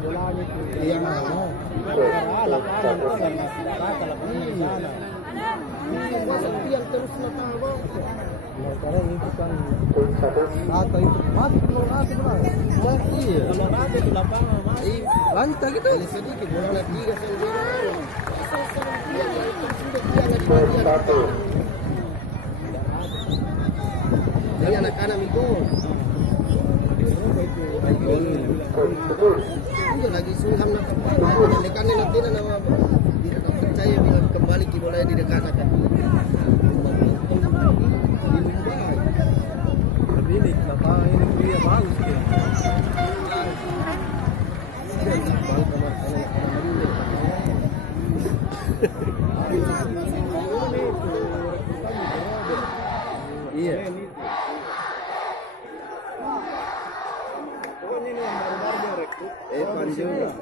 bolanya itu. Iya mana? Karena lapangan itu karena tidak rata lapangan di sana. Yang terus lapangan. Sekarang itu kan Rata itu mati kalau rata benar. Iya. kalau rata itu lapangan masih. Lantai gitu. Ini sedikit bola 3 cm. Ini anak-anak mikul. Iya lagi sungkan nak kepala. Dekannya nanti nama tidak percaya bila kembali ke bola di dekat kan. Tapi ini lapangan ini dia bagus ya. Iya. Pokoknya ini yang baru-baru dia rekrut. Panjang.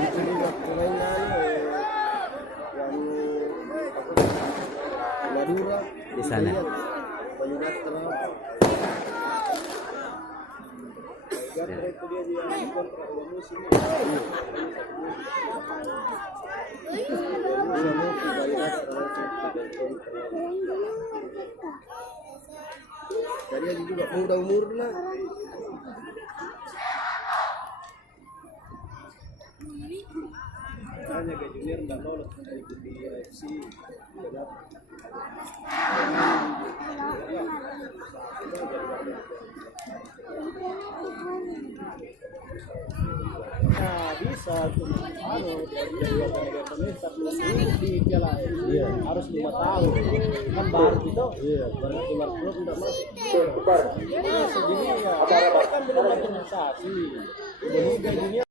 Itu juga permainan yang Madura Di sana. Gara-gara itu dia kontrak uang musim. Jadi dia juga muda umur lah. Hanya ke junior nggak lolos dari di AFC. Nah, bisa di Piala AFC harus 5 tahun kan baru gitu. Iya, Baru keluar klub tidak masuk. Segini ya, kan belum organisasi. Jadi junior